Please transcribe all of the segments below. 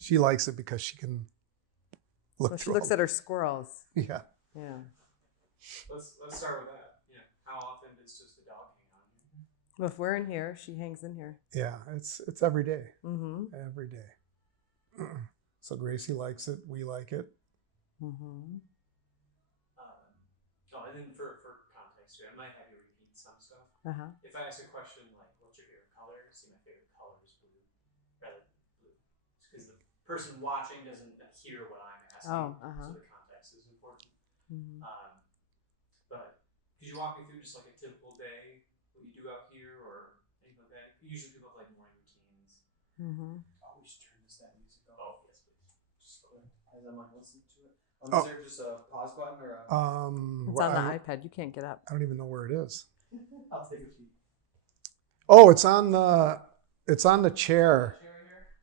She likes it because she can look So she through looks all- at her squirrels. Yeah. Yeah. Let's start with that. Yeah. How often does just the dog hang on here? Well, if we're in here, she hangs in here. Yeah, it's every day. Mm-hmm. Every day. So Gracie likes it. We like it. Mm-hmm. And then for context, I might have you repeat some stuff. Uh-huh. If I ask a question like, "What's your favorite color?" See, my favorite color is blue. Rather blue, because the person watching doesn't hear what I'm asking. Oh, uh-huh. So the context is important. Mm-hmm. But could you walk me through just like a typical day, what you do out here, or anything like that? Usually people have like morning routines. Mm-hmm. Oh, we should turn that music off. Oh, yes, please. Just as I'm like listening to it. Is there just a pause button or a? It's on the iPad. You can't get up. I don't even know where it is. I'll take a peek. Oh, it's on the chair.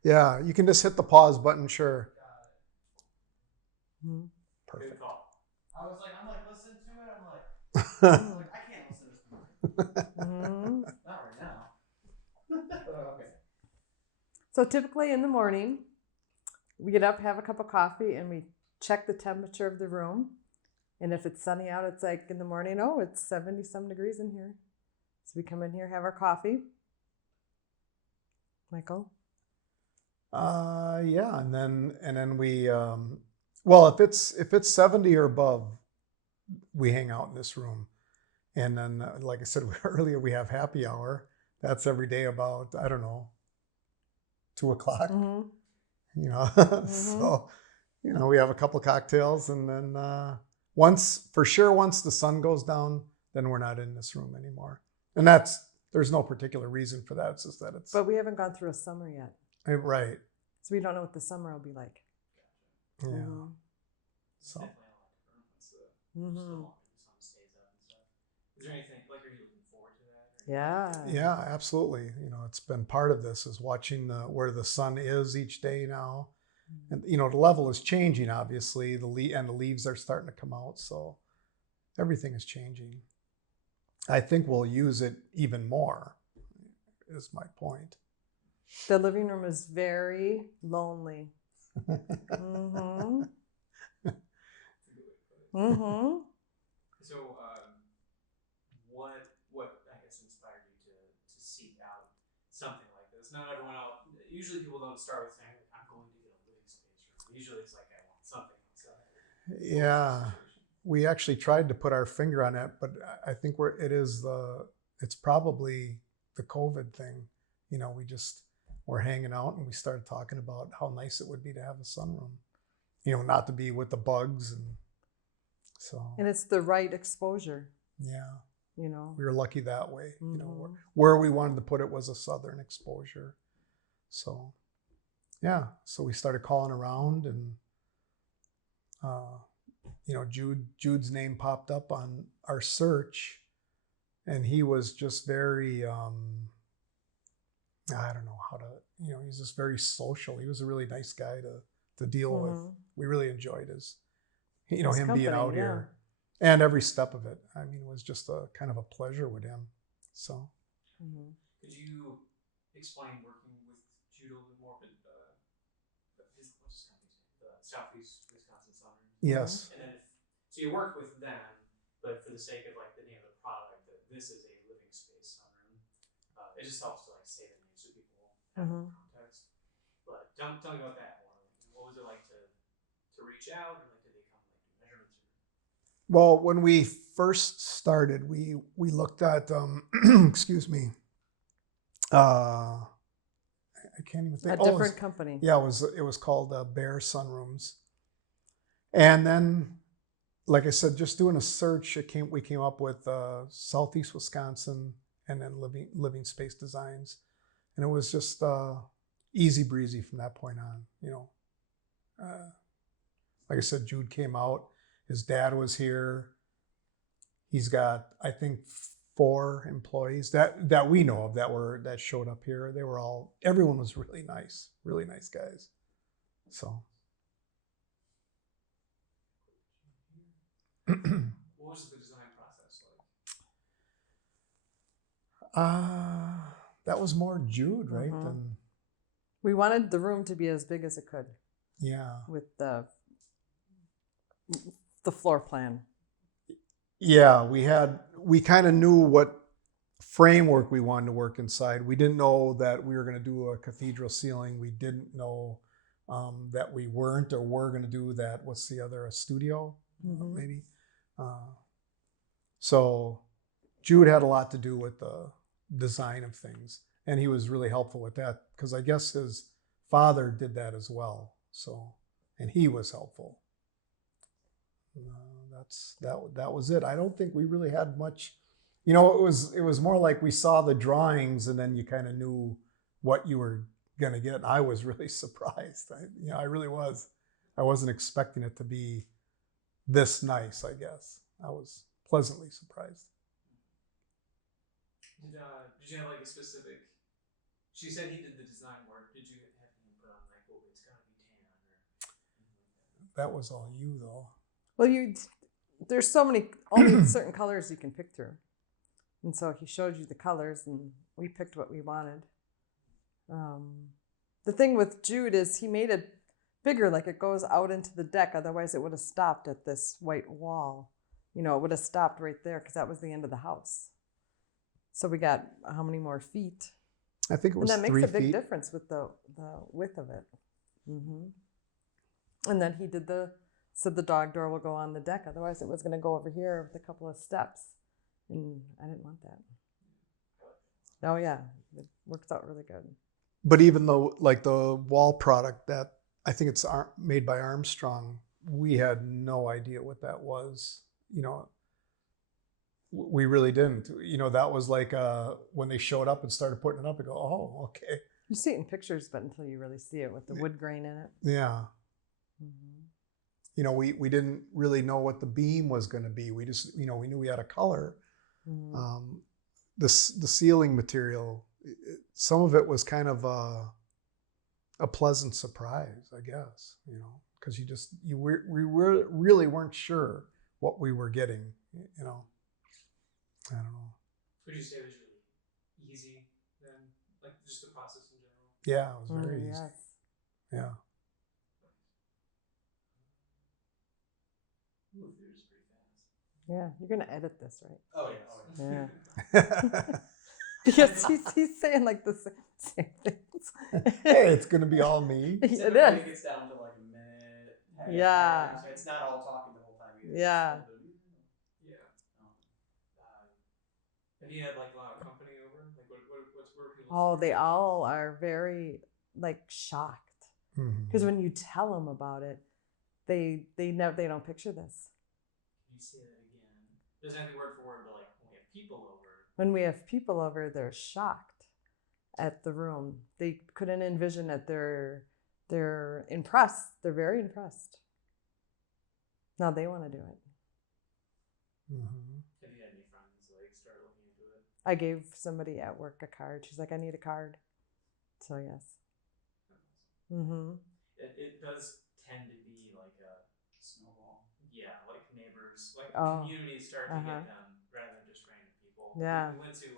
Yeah, you can just hit the pause button. Sure. Mm-hmm. Perfect. Good call. I'm like listening to it. I'm like I can't listen to this. Mm-hmm. Not right now. Okay. So typically in the morning, we get up, have a cup of coffee, and we check the temperature of the room. And if it's sunny out, it's like in the morning, oh, it's 70-some degrees in here. So we come in here, have our coffee. Michael? Yeah, and then we well, if it's 70 or above, we hang out in this room. And then like I said earlier, we have happy hour. That's every day about, I don't know, 2:00. Mm-hmm. You know. Mm-hmm. So, you know, we have a couple cocktails, and then once the sun goes down, then we're not in this room anymore. And there's no particular reason for that. It's just that it's But we haven't gone through a summer yet. right. So we don't know what the summer will be like. Yeah. Mm-hmm. So Mm-hmm. The sun stays up and stuff. Is there anything like, are you looking forward to that? Yeah. yeah, absolutely. You know, it's been part of this is watching where the sun is each day now. And you know, the level is changing, obviously. The leaves are starting to come out, so everything is changing. I think we'll use it even more, is my point. The living room is very lonely. Mm-hmm. Mm-hmm. So, what I guess inspired you to seek out something like this? Not everyone else. Usually, people don't start with saying, "I'm going to get a living space room." Usually, it's like, "I want something outside." Yeah, we actually tried to put our finger on it, but I think it's probably the COVID thing. You know, we're hanging out and we started talking about how nice it would be to have a sunroom. You know, not to be with the bugs, and so. And it's the right exposure. Yeah. You know. We were lucky that way. Mm-hmm. You know, where we wanted to put it was a southern exposure. So, yeah. So we started calling around, and you know, Jude's name popped up on our search, and he was just very I don't know how to, you know, he's just very social. He was a really nice guy to deal Mm-hmm. with. We really enjoyed his him company, being out yeah. here. And every step of it, I mean, it was just a kind of a pleasure with him. So, Mm-hmm. Could you explain working with Jude a little bit more? But what's his company's name? The Southeast Wisconsin Sunrooms. yes. And then so you work with them, but for the sake of like the name of the product, that this is a Livingspace Sunroom. It just helps to like say the name so people have Mm-hmm. context. But tell me about that more. What was it like to reach out, or like did they come like do measurements? Well, when we first started, we looked at excuse me. I can't even think. A different company. Yeah, it was called Bear Sunrooms. And then, like I said, just doing a search, we came up with Southeast Wisconsin and then Livingspace Designs, and it was just easy breezy from that point on. You know, like I said, Jude came out. His dad was here. He's got, I think, 4 employees that we know of that showed up here. Everyone was really nice guys. So. What was the design process like? That was more Jude, right? Mm-hmm. Than We wanted the room to be as big as it could Yeah. with the floor plan. Yeah, we kind of knew what framework we wanted to work inside. We didn't know that we were going to do a cathedral ceiling. We didn't know that we weren't or were going to do that. What's the other? A studio, maybe. So Jude had a lot to do with the design of things, and he was really helpful with that because I guess his father did that as well. So, and he was helpful. That was it. I don't think we really had much. You know, it was more like we saw the drawings and then you kind of knew what you were gonna get. And I was really surprised. I really was. I wasn't expecting it to be this nice. I guess I was pleasantly surprised. Did you have like a specific? She said he did the design work. Did you have him put on like, oh, it's gotta be tan or anything like that? That was all you though. Well, there's so many, only certain colors you can pick through. And so he showed you the colors and we picked what we wanted. The thing with Jude is he made it bigger, like it goes out into the deck. Otherwise it would have stopped at this white wall. You know, it would have stopped right there because that was the end of the house. So we got how many more feet? I think it was 3 feet. And that makes a big difference with the width of it. And then he said the dog door will go on the deck. Otherwise, it was going to go over here with a couple of steps. And I didn't want that. Oh, yeah. It works out really good. But even though, like the wall product that I think it's made by Armstrong, we had no idea what that was. You know, we really didn't. You know, that was like when they showed up and started putting it up, I go, oh, okay. You see it in pictures, but until you really see it with the wood grain in it. Yeah. You know, we didn't really know what the beam was going to be. We just, you know, we knew we had a color. The ceiling material, some of it was kind of a pleasant surprise, I guess, you know, because we really weren't sure what we were getting, you know. I don't know. Would you say it was really easy then, like just the process in general? Yeah, it was very easy. Yes. Yeah. Move through is pretty fast. Yeah, you're going to edit this, right? Oh yeah. Yeah. Yes, he's saying like the same things. Hey, it's going to be all me. It is. It gets down to like a minute. Yeah. It's not all talking the whole time either. Yeah. Yeah. Have you had like a lot of company over? Like where people? Oh, they all are very like shocked because when you tell them about it, they don't picture this. Can you say that again? Doesn't have to be word for word, but like when we have people over. When we have people over, they're shocked at the room. They couldn't envision it. They're impressed. They're very impressed. Now they want to do it. Have you had any friends like start looking into it? I gave somebody at work a card. She's like, I need a card. So yes. It does tend to be like a snowball. Yeah, like neighbors, like communities start to get them rather than just random people. Yeah. We went to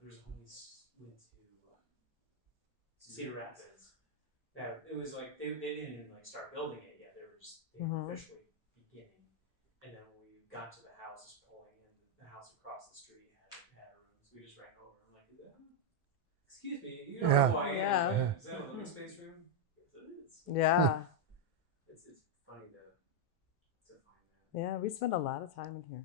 there's when we went to Cedar Rapids. That it was like they didn't even like start building it yet. They were officially beginning. And then when we got to the house, just pulling in, the house across the street had a room. So we just ran over. I'm like, excuse me, you don't know who I am. Yeah. Is that a Livingspace room? Yes, it is. Yeah. It's funny to find that. Yeah, we spend a lot of time in here.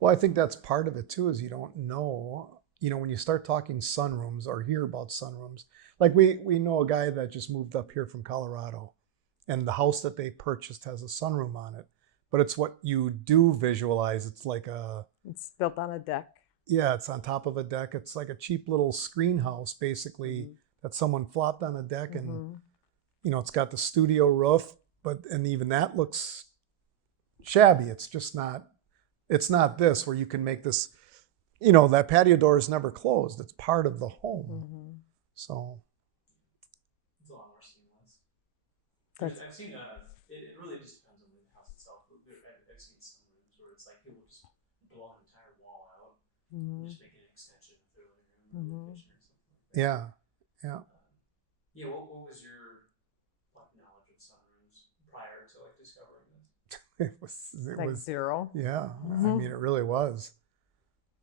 Well, I think that's part of it too, is you don't know, you know, when you start talking sunrooms or hear about sunrooms, like we know a guy that just moved up here from Colorado and the house that they purchased has a sunroom on it, but it's what you do visualize. It's like it's built on a deck. Yeah, it's on top of a deck. It's like a cheap little screen house, basically, that someone flopped on a deck and, you know, it's got the studio roof, and even that looks shabby. It's just not, it's not this where you can make this, you know, that patio door is never closed. It's part of the home. So. It's a lot more seamless. I've seen, it really just depends on the house itself. I've seen some rooms where it's like people just blow an entire wall out and just make an extension of their living room or the kitchen or something Yeah. Yeah. Yeah. What was your like knowledge of sunrooms prior to like discovering this? It Like was, zero. yeah. I Mhm. mean, it really was.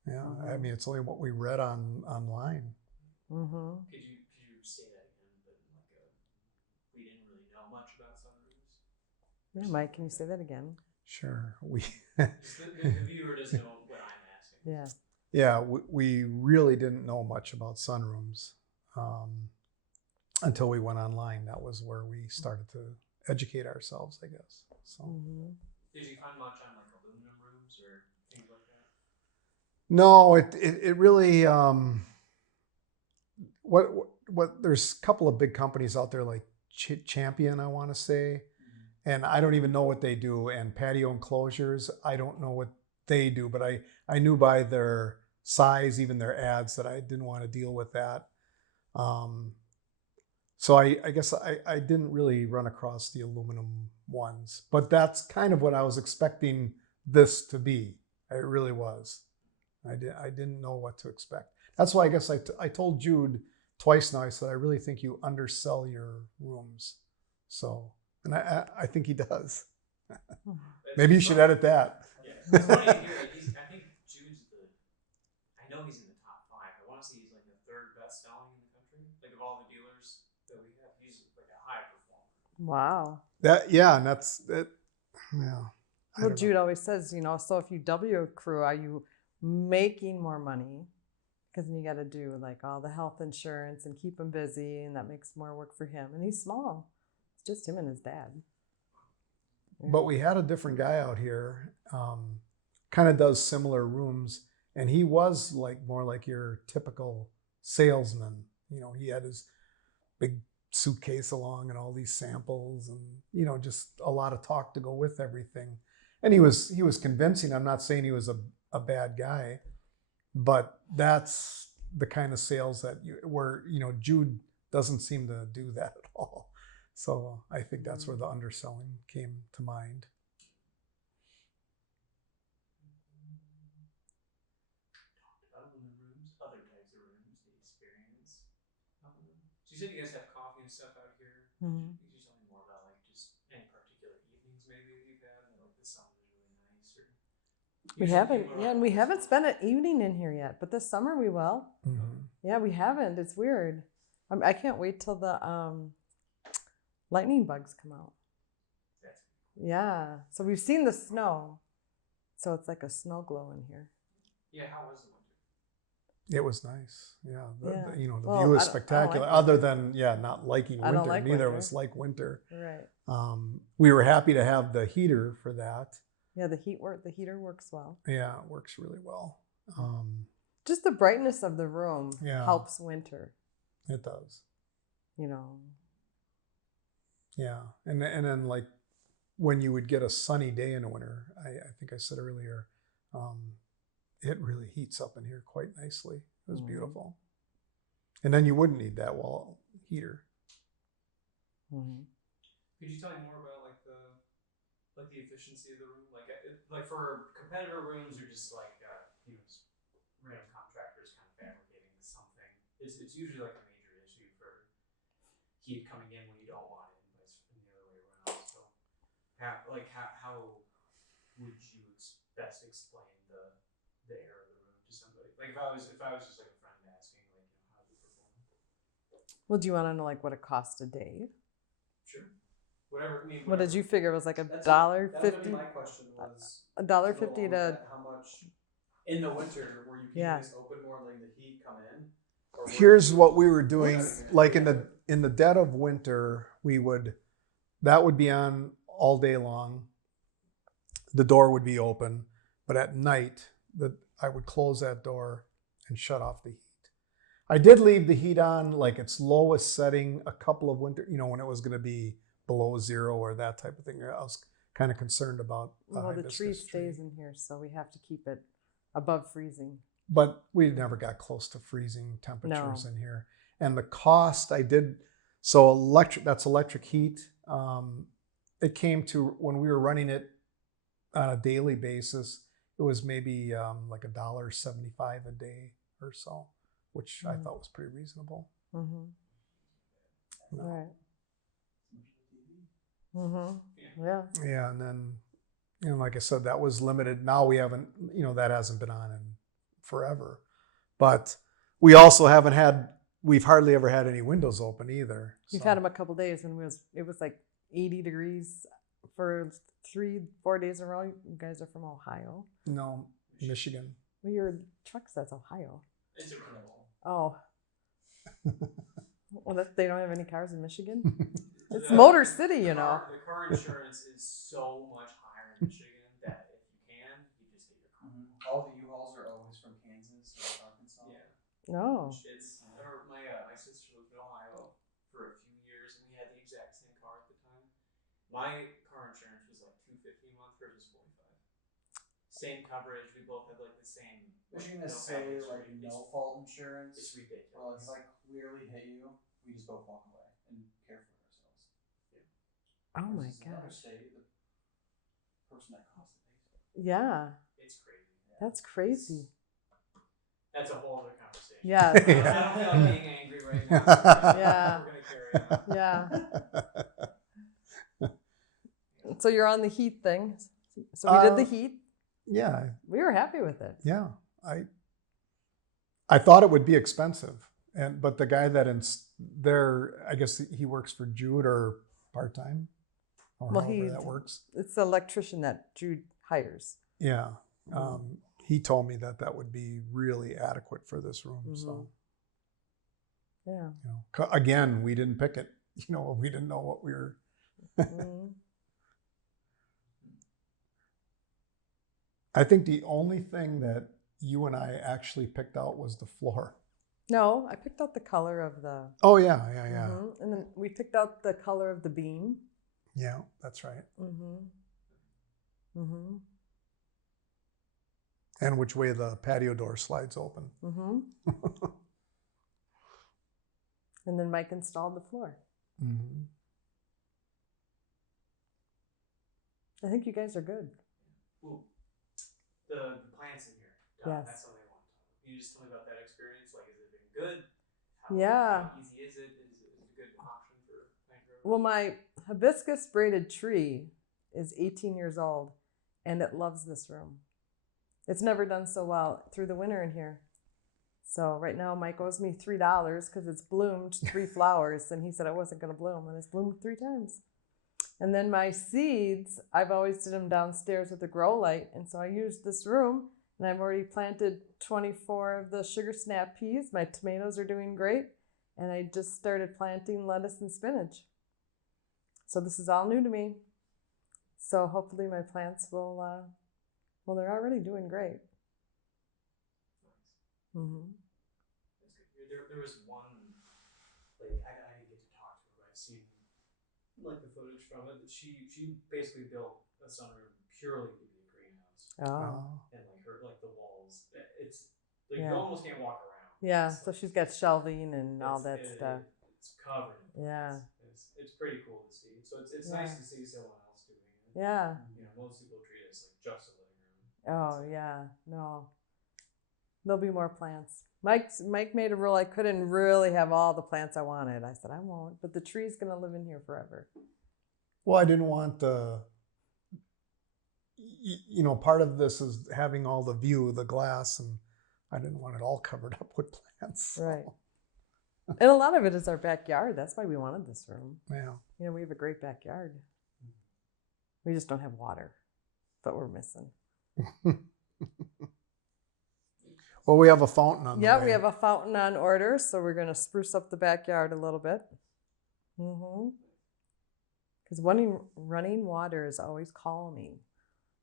Yeah. I Mhm. mean, it's only what we read online. Mm-hmm. Could you say that again? But in like a we didn't really know much about sunrooms. Yeah, Mike, can you say that again? Sure. Just the viewer doesn't know what I'm asking. Yeah. Yeah, we really didn't know much about sunrooms until we went online. That was where we started to educate ourselves, I guess. So Mm-hmm. Did you find much on like aluminum rooms or things like that? no, it really what there's a couple of big companies out there like Champion, I want to say, and I don't even know what they do. And patio enclosures, I don't know what they do, but I knew by their size, even their ads, that I didn't want to deal with that. Um, so I guess I didn't really run across the aluminum ones, but that's kind of what I was expecting this to be. It really was. I didn't know what to expect. That's why I guess I told Jude twice now. I said, I really think you undersell your rooms. So, and I think he does. Maybe you should edit that. Yeah, it's funny to hear. Like I think Jude's I know he's in the top 5. I want to say he's like the 3rd best selling in the country. Like of all the dealers that we have, he's like a high performer. Wow. Yeah, and that's it. Yeah. Well, Jude always says, so if you double your crew, are you making more money? Because then you got to do like all the health insurance and keep him busy, and that makes more work for him. And he's small. It's just him and his dad. Yeah. But we had a different guy out here, kind of does similar rooms, and he was like more like your typical salesman. He had his big suitcase along and all these samples, and just a lot of talk to go with everything. And he was convincing. I'm not saying he was a bad guy, but that's the kind of sales that Jude doesn't seem to do that at all. So I think that's where the underselling came to mind. Talked about aluminum rooms, other types of rooms, the experience. So you said you guys have coffee and stuff out here. Mhm. Could you tell me more about like just any particular evenings maybe that you've had and like this summer was really nice? Or We haven't, yeah, and we haven't spent an evening in here yet, but this summer we will. Mm-hmm. Yeah, we haven't. It's weird. I can't wait till the lightning bugs come out. Yeah. So we've seen the snow. So it's like a snow glow in here. Yeah, how was the winter? It was nice. Yeah. Yeah. The Well, view is I don't spectacular. like Other than, not liking I don't winter. like Neither of winter. us like winter. Right. We were happy to have the heater for that. Yeah, the heater works well. Yeah, it works really well. Just the brightness of the room helps winter. It does. Yeah. And then like when you would get a sunny day in the winter, I think I said earlier, it really heats up in here quite nicely. It was beautiful. And then you wouldn't need that wall heater. Mm-hmm. Could you tell me more about like the efficiency of the room, like for competitor rooms or just like just random contractors kind of fabricating something? It's usually like a major issue for heat coming in when you don't want it, and the other way around. So, how would you best explain the air of the room to somebody? Like if I was just like a friend asking, like how do you perform? Well, do you want to know like what it costs a day? Sure. Whatever. What did you figure? It was like $1.50. My question was $1.50 to how much in the winter were you keeping this open more, letting the heat come in? Here's what we were doing. Like in the dead of winter, that would be on all day long. The door would be open, but at night, I would close that door and shut off the heat. I did leave the heat on like its lowest setting a couple of winter, when it was going to be below 0 or that type of thing. I was kind of concerned about the tree stays in here, so we have to keep it above freezing. But we never got close to freezing temperatures in here. And the cost that's electric heat. It came to, when we were running it on a daily basis, it was maybe like $1.75 a day or so which I thought was pretty reasonable. Mm-hmm. No. Right. Mm-hmm. Yeah. Yeah, and then, like I said, that was limited. Now we haven't, that hasn't been on in forever. But we also we've hardly ever had any windows open either. We've so. had them a couple days and it was like 80 degrees for 3-4 days in a row. You guys are from Ohio. No, Michigan. Well, your truck says Ohio. It's a renewal. Oh. Well, they don't have any cars in Michigan? It's Motor City, The car insurance is so much higher in Michigan that if you can, you just get your car. All the U-Hauls are always from Kansas or Arkansas. Yeah. No. My sister lived in Ohio for a few years, and we had the exact same car at the time. My car insurance was like $250 a month versus $45. Same coverage. We both had like the same. Michigan has say like no fault insurance. It's ridiculous. Well, if I clearly hit you, we just both walk away and care for ourselves. Oh my Versus another gosh. state, the person that caused it pays. Yeah. It's crazy. That's crazy. That's a whole other conversation. Yeah. I don't feel like being angry right now. Yeah. We're gonna carry on. Yeah. So you're on the heat thing. So we did the heat. Yeah, We were happy with it. yeah. I thought it would be expensive, but the guy that I guess he works for Jude or part-time, or Well, however that works. It's the electrician that Jude hires. Yeah. He told me that would be really adequate for this room. So, Yeah. Again, we didn't pick it. We didn't know what we were. Mhm. I think the only thing that you and I actually picked out was the floor. No, I picked out the color of the. Oh yeah. Mhm. And then we picked out the color of the beam. Yeah, that's right. And which way the patio door slides open. And then Mike installed the floor. I think you guys are good. Well, the plants in here. Yes. That's something I want to talk about. Can you just tell me about that experience? Like, has it been good? Yeah. How easy is it? Is it a good option for plant growers? Well, my hibiscus braided tree is 18 years old, and it loves this room. It's never done so well through the winter in here. So right now, Mike owes me $3 because it's bloomed 3 flowers, and he said it wasn't going to bloom, and it's bloomed 3 times. And then my seeds, I've always did them downstairs with a grow light, and so I used this room, and I've already planted 24 of the sugar snap peas. My tomatoes are doing great, and I just started planting lettuce and spinach. So this is all new to me. So hopefully my plants will, well, they're already doing great. That's good. There was one, like, I didn't get to talk to her, but I've seen like the footage from it. That she basically built a sunroom purely to be a greenhouse. Oh. And like the walls, it's like Yeah. you almost can't walk around. Yeah, so she's got shelving and all that stuff. It's covered. Yeah. It's pretty cool to see. So it's Yeah. nice to see someone else doing it. Yeah. Most people treat it as like just a living room. Oh, yeah. No. There'll be more plants. Mike made a rule I couldn't really have all the plants I wanted. I said, I won't, but the tree's going to live in here forever. Well, I didn't want part of this is having all the view, the glass, and I didn't want it all covered up with plants. So. Right. And a lot of it is our backyard. That's why we wanted this room. Yeah. We have a great backyard. We just don't have water, but we're missing. Well, we have a fountain on the way. We have a fountain on order, so we're going to spruce up the backyard a little bit. Because running water is always calming.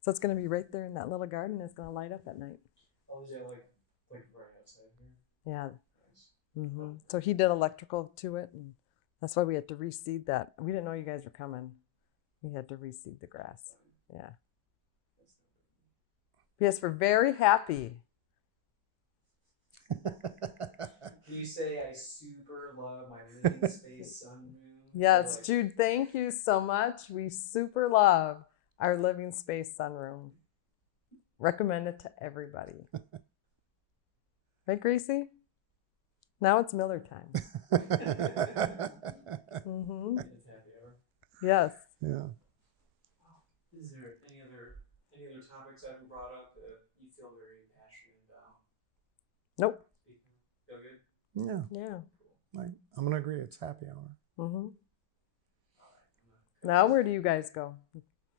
So it's going to be right there in that little garden. It's going to light up at night. Oh, is it like right outside here? Yeah. Nice. So he did electrical to it, and that's why we had to reseed that. We didn't know you guys were coming. We had to reseed the grass. Yeah. Yes, we're very happy. Can you say I super love my Livingspace Sunrooms? Yes, Jude, thank you so much. We super love our Livingspace Sunroom. Recommend it to everybody. Right, Gracie? Now it's Miller time. It's happy hour. Yes. Yeah. Is there any other topics I've brought up that you feel very passionate about? Nope. Feel good? Yeah. Yeah. I'm gonna agree. It's happy hour. Now where do you guys go?